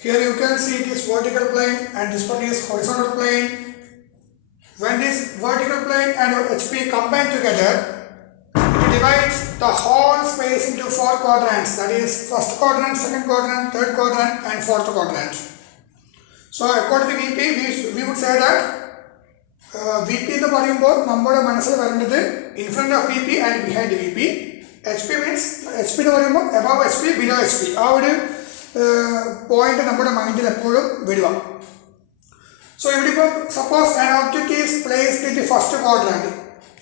Here you can see it is vertical plane and this one is horizontal plane. When this vertical plane and HP combine together, it divides the whole space into 4 quadrants. That is first quadrant, second quadrant, third quadrant and fourth quadrant. So according to VP, we would say that VP in the പറയുമ്പോൾ നമ്മുടെ മനസ്സിൽ വരുന്നത് in front of VP and behind VP. HP means HP എന്ന് പറയുമ്പോൾ above HP, below HP. ആ ഒരു point നമ്മുടെ മൈൻഡിൽ എപ്പോഴും വരിക. So ഇവിടെ ഇപ്പോൾ suppose an object is placed in the first quadrant.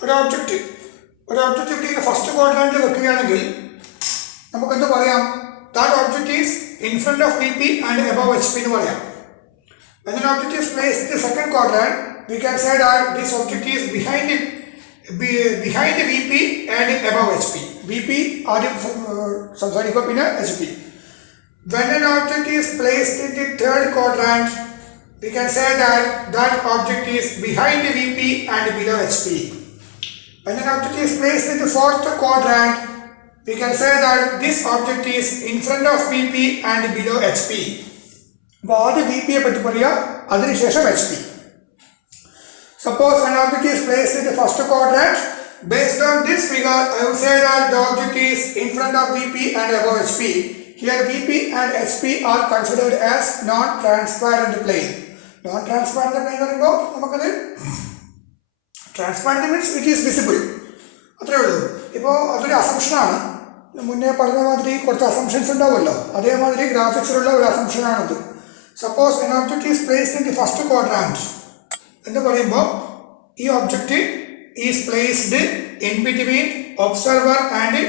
ഒരു ഒബ്ജക്റ്റ് ഇവിടെ ഫസ്റ്റ് ക്വാഡ്രാന്റിൽ വെക്കുകയാണെങ്കിൽ നമുക്ക് എന്ത് പറയാം? That object is in front of VP and above HP എന്ന് പറയാം. When an object is placed in the second quadrant, we can say that this object is behind VP and above HP. VP ആദ്യം സംസാരിക്കുക, പിന്നെ HP. When an object is placed in the third quadrant, we can say that that object is behind VP and below HP. When an object is placed in the fourth quadrant, we can say that this object is in front of VP and below HP. അപ്പോൾ ആദ്യം VP യെ പറ്റി പറയുക, അതിനുശേഷം HP. Suppose an object is placed in the first quadrant. Based on this figure, I would say that the object is in front of VP and above HP. Here VP and HP are considered as non-transparent plane. Non-transparent plane പറയുമ്പോൾ നമുക്കത് transparent means it is visible, അത്രേ ഉള്ളൂ. ഇപ്പോൾ അതൊരു അസംഷനാണ്. മുന്നേ പറഞ്ഞ മാതിരി കുറച്ച് അസംഷൻസ് ഉണ്ടാവുമല്ലോ, അതേമാതിരി ഗ്രാഫിക്സിലുള്ള ഒരു അസംഷനാണത്. Suppose an object is placed in the first quadrant എന്ന് പറയുമ്പോൾ ഈ object is placed in between observer and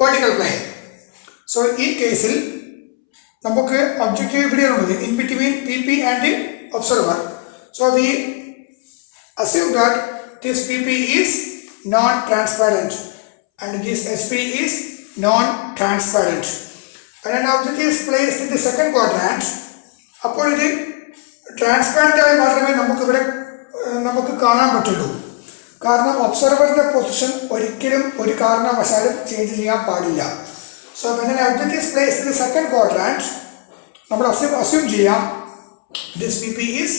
vertical plane. So ഈ കേസിൽ നമുക്ക് ഒബ്ജക്റ്റ് ഇവിടെയാണുള്ളത്, in between VP and observer. So we assume that this VP is non-transparent and this HP is non-transparent. When an object is placed in the second quadrant, അപ്പോൾ ഇത് transparent ആയി മാത്രമേ നമുക്ക് കാണാൻ പറ്റുള്ളൂ. കാരണം ഒബ്സർവറിൻ്റെ പൊസിഷൻ ഒരിക്കലും ഒരു കാരണവശാലും ചേഞ്ച് ചെയ്യാൻ പാടില്ല. So when an object is placed in the second quadrant, നമ്മൾ assume ചെയ്യാം this VP is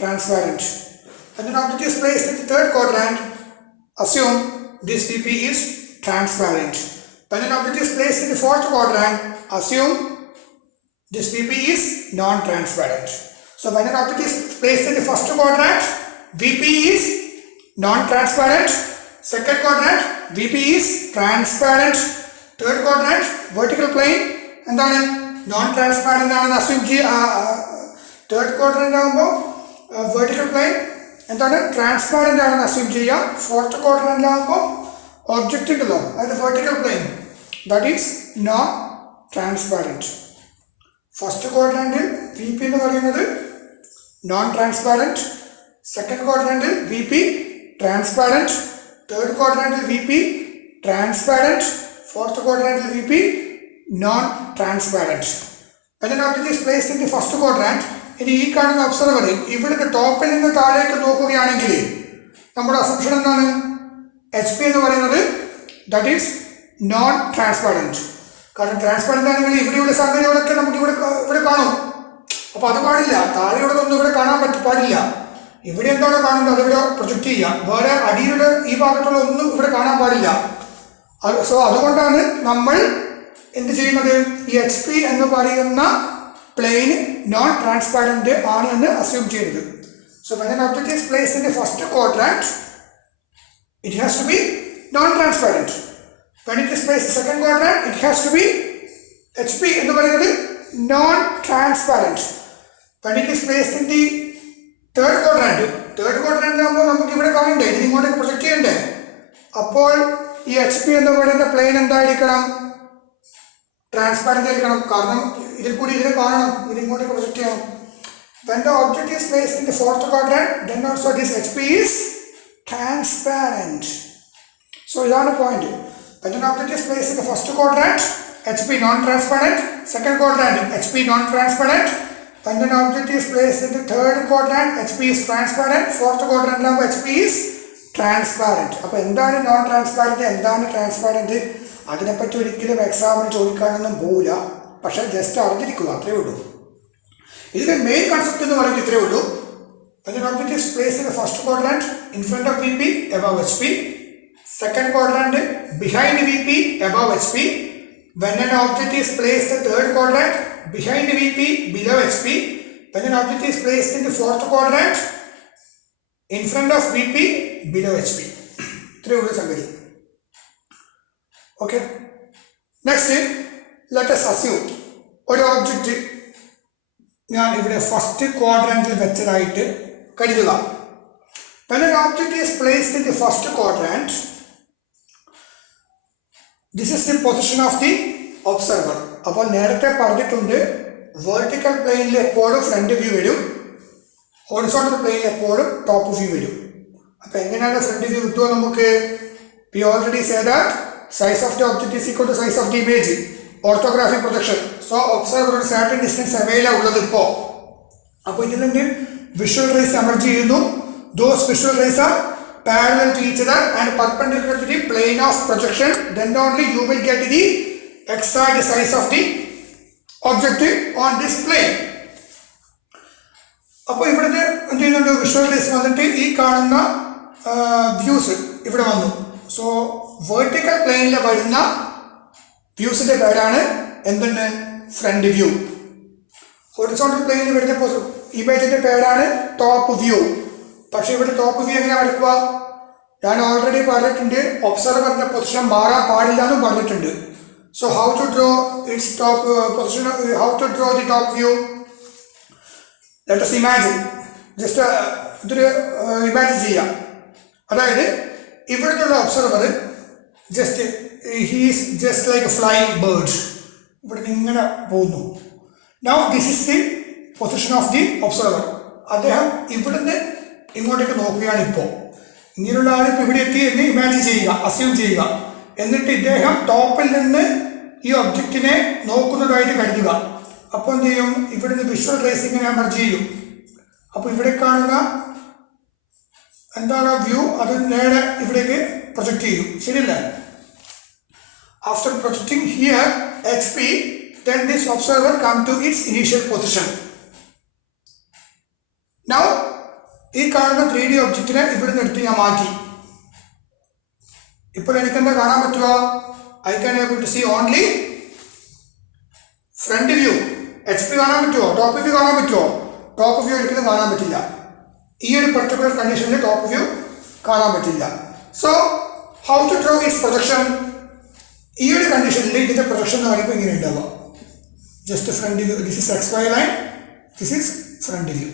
transparent. When an object is placed in the third quadrant, assume this VP is transparent. When an object is placed in the fourth quadrant, assume this VP is non-transparent. So when an object is placed in the first quadrant, VP is non-transparent. Second quadrant, VP is transparent. Third quadrant, vertical plane, എന്താണ് non-transparent ആണെന്ന് assume third quadrant ആകുമ്പോൾ vertical plane എന്താണ് transparent ആണെന്ന് assume ചെയ്യുക. Fourth ക്വാഡ്രന്റിലാകുമ്പോൾ object ഉണ്ടല്ലോ, അതായത് vertical plane, that is not transparent. First ക്വാഡ്രന്റിൽ VP എന്ന് പറയുന്നത് നോൺ ട്രാൻസ്പാരൻറ്റ്, സെക്കൻഡ് ക്വാഡ്രന്റിൽ VP ട്രാൻസ്പാരൻറ്റ്, തേർഡ് ക്വാഡ്രന്റിൽ VP ട്രാൻസ്പാരൻറ്റ്, ഫോർത്ത് ക്വാഡ്രന്റിൽ VP non transparent. When an object is placed in the first quadrant, ഇനി ഈ കാണുന്ന ഒബ്സർവർ ഇവിടുത്തെ ടോപ്പിൽ നിന്ന് താഴേക്ക് നോക്കുകയാണെങ്കിൽ നമ്മുടെ അസംഷൻ എന്താണ്? HP എന്ന് പറയുന്നത് ദാറ്റ് ഈസ് നോൺ ട്രാൻസ്പാരൻറ്റ്. കാരണം ട്രാൻസ്പാരൻ്റ് ആണെങ്കിൽ ഇവിടെയുള്ള സംഗതികളൊക്കെ നമുക്ക് ഇവിടെ കാണും. അപ്പോൾ അത് പാടില്ല, താഴെയുള്ളതൊന്നും ഇവിടെ കാണാൻ പാടില്ല. ഇവിടെ എന്താണോ കാണുന്നത് അതിവിടെ പ്രൊജക്റ്റ് ചെയ്യുക, വേറെ അടിയിലുള്ള ഈ ഭാഗത്തുള്ള ഒന്നും ഇവിടെ കാണാൻ പാടില്ല. സോ അതുകൊണ്ടാണ് നമ്മൾ എന്ത് ചെയ്യുന്നത്, ഈ HP എന്ന് പറയുന്ന പ്ലെയിൻ നോൺ ട്രാൻസ്പാരൻ്റ് ആണ് എന്ന് അസ്യൂം ചെയ്യുന്നത്. So when an object is placed in the first quadrant, it has to be non-transparent. When it is placed in the second quadrant, it has to be HP എന്ന് പറയുന്നത് non-transparent. When it is placed in the third quadrant ആകുമ്പോൾ നമുക്ക് ഇവിടെ കാണണ്ടേ, ഇതിന് ഇങ്ങോട്ടേക്ക് project ചെയ്യണ്ടേ. അപ്പോൾ ഈ HP എന്ന് പറയുന്ന പ്ലെയിൻ എന്തായിരിക്കണം? ട്രാൻസ്പാരൻ്റ് ആയിരിക്കണം. കാരണം ഇതിൽ കൂടി ഇതിനെ കാണണം, ഇതിങ്ങോട്ടേക്ക് പ്രൊജക്റ്റ് ചെയ്യണം. When the object is placed in the fourth quadrant, then also this HP is transparent. So ഇതാണ് point. When an object is placed in the first quadrant, HP non-transparent. Second quadrant, HP non-transparent. When an object is placed in the third quadrant, HP is transparent. Fourth quadrant HP is transparent. അപ്പോൾ എന്താണ് non transparent, എന്താണ് transparent, അതിനെപ്പറ്റി ഒരിക്കലും എക്സാമിന് ചോദിക്കാനൊന്നും പോവില്ല. പക്ഷേ just അറിഞ്ഞിരിക്കുക, അത്രയേ ഉള്ളൂ. ഇതിന്റെ മെയിൻ കൺസെപ്റ്റ് എന്ന് പറയുന്നത് ഇത്രയേ ഉള്ളൂ. When an object is placed in the first quadrant in front of VP above HP, second quadrant behind VP above HP. When an object is placed in the third quadrant behind VP below HP. When an object is placed in the fourth quadrant in front of VP below HP. ഇത്രയേ ഉള്ളൂ സംഗതി. Okay, next let us assume ഒരു object ഞാൻ ഇവിടെ first ക്വാഡ്രന്റിൽ വെച്ചതായിട്ട് കരുതുക. When an object is placed in the first quadrant, this is the position of the observer. അപ്പോൾ നേരത്തെ പറഞ്ഞിട്ടുണ്ട് വെർട്ടിക്കൽ പ്ലെയിനിൽ എപ്പോഴും ഫ്രണ്ട് വ്യൂ വരും, ഹൊറിസോണ്ടൽ പ്ലെയിനിൽ എപ്പോഴും ടോപ്പ് വ്യൂ വരും. അപ്പോൾ എങ്ങനെയാണ് ഫ്രണ്ട് വ്യൂ കിട്ടുക നമുക്ക്? We already said that size of the object is equal to size of the image, orthographic projection. So observer ഒരു certain distance away ഉള്ളത് ഇപ്പോൾ. അപ്പോൾ ഇതിൽ നിന്ന് visual rays emerge ചെയ്യുന്നു. Those visual rays are parallel to each other and perpendicular to the plane of projection. Then only you will get the exact size of the object on this plane. അപ്പോൾ ഇവിടുത്തെ എന്ത് ചെയ്യുന്നുണ്ട്? Visual raise വന്നിട്ട് ഈ കാണുന്ന views ഇവിടെ വന്നു. So vertical പ്ലെയിനിൽ വരുന്ന വ്യൂസിന്റെ പേരാണ് എന്തുണ്ട്? Front view. ഹൊറിസോണ്ടൽ പ്ലെയിനിൽ വരുന്ന ഇമേജിന്റെ പേരാണ് ടോപ്പ് വ്യൂ. പക്ഷെ ഇവിടെ ടോപ്പ് വ്യൂ എങ്ങനെ വരയ്ക്കുക? ഞാൻ ഓൾറെഡി പറഞ്ഞിട്ടുണ്ട്, ഒബ്സർവറിന്റെ പൊസിഷൻ മാറാൻ പാടില്ല എന്നും പറഞ്ഞിട്ടുണ്ട്. So how to draw its top position, how to draw the top view? Let us imagine, just ഇതൊരു ഇമാജിൻ ചെയ്യാം. അതായത് ഇവിടുത്തെ observer just he's just like a flying bird, ഇവിടെ ഇങ്ങനെ പോകുന്നു. Now this is the position of the observer. അദ്ദേഹം ഇവിടുന്ന് ഇങ്ങോട്ടേക്ക് നോക്കുകയാണ്. ഇപ്പോൾ ഇങ്ങനെയുള്ള ആൾ ഇപ്പോൾ ഇവിടെ എത്തി എന്ന് ഇമാജിൻ ചെയ്യുക, അസ്യൂം ചെയ്യുക. എന്നിട്ട് ഇദ്ദേഹം ടോപ്പിൽ നിന്ന് ഈ ഒബ്ജക്റ്റിനെ നോക്കുന്നതായിട്ട് കരുതുക. അപ്പോൾ എന്ത് ചെയ്യും? ഇവിടുന്ന് വിഷ്വൽ റേസ് ഇങ്ങനെ എമർജ് ചെയ്യും. അപ്പോൾ ഇവിടെ കാണുന്ന എന്താണ് വ്യൂ, അത് നേരെ ഇവിടേക്ക് പ്രൊജക്റ്റ് ചെയ്യും. ശരിയല്ലേ? After projecting here HP, then this observer come to its initial position. Now ഈ കാണുന്ന 3D ഒബ്ജക്റ്റിനെ ഇവിടുന്ന് എടുത്ത് ഞാൻ മാറ്റി. ഇപ്പോൾ എനിക്കെന്താ കാണാൻ പറ്റുക? I can able to see only front view. HP കാണാൻ പറ്റുമോ? ടോപ്പ് വ്യൂ കാണാൻ പറ്റുമോ? ടോപ്പ് വ്യൂ ഒരിക്കലും കാണാൻ പറ്റില്ല. ഈ ഒരു പർട്ടിക്കുലർ കണ്ടീഷനിൽ ടോപ്പ് വ്യൂ കാണാൻ പറ്റില്ല. So how to draw its projection? ഈ ഒരു കണ്ടീഷനിൽ ഇതിന്റെ പ്രൊജക്ഷൻ എന്ന് പറയുമ്പോൾ ഇങ്ങനെ ഉണ്ടാവുക. Just front view, this is XY line, this is front view.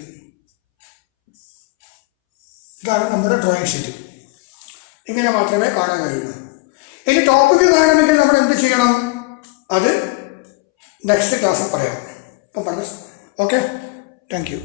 ഇതാണ് നമ്മുടെ ഡ്രോയിങ് ഷീറ്റ്. ഇങ്ങനെ മാത്രമേ കാണാൻ കഴിയുള്ളൂ. ഇനി ടോപ്പ് വ്യൂ കാണണമെങ്കിൽ നമ്മൾ എന്ത് ചെയ്യണം? അത് നെക്സ്റ്റ് ക്ലാസ്സിൽ പറയാം. ഇപ്പം പറഞ്ഞു. Okay, thank you.